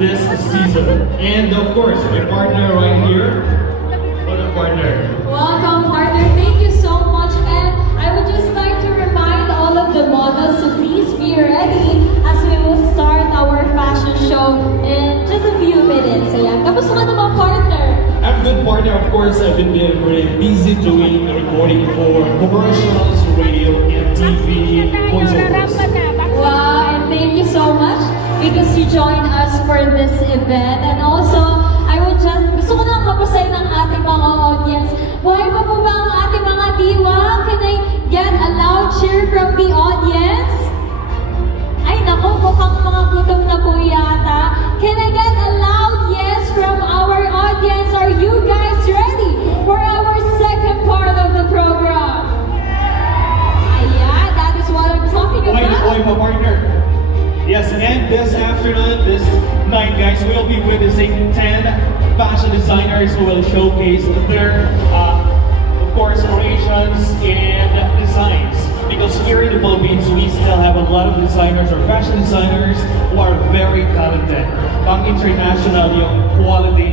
this season. And of course, my partner right here. Welcome, partner. Welcome, partner. Thank you so much. And I would just like to remind all of the models to please be ready as we will start our fashion show in just a few minutes. Ayan. Kamusta ka naman, partner? I'm a good partner, of course. I've been very busy doing recording for commercials, radio, and TV, voiceovers. Wow, and thank you so much because you joined us for this event. And also, I would just, gusto ko lang kapusayin ng ating mga audience. Buhay pa po ba ang ating mga diwa? Can I get a loud cheer from the audience? Ay naku, mukhang mga gutom na po yata. Can I get a loud yes from our audience? Are you guys ready for our second part of the program? Ayan, that is what I'm talking about. Wait, my partner. Yes, and this afternoon, this night, guys, we'll be witnessing 10 fashion designers who will showcase their, of course, creations and designs. Because here in the Philippines, we still have a lot of designers or fashion designers who are very talented. Pang international yung quality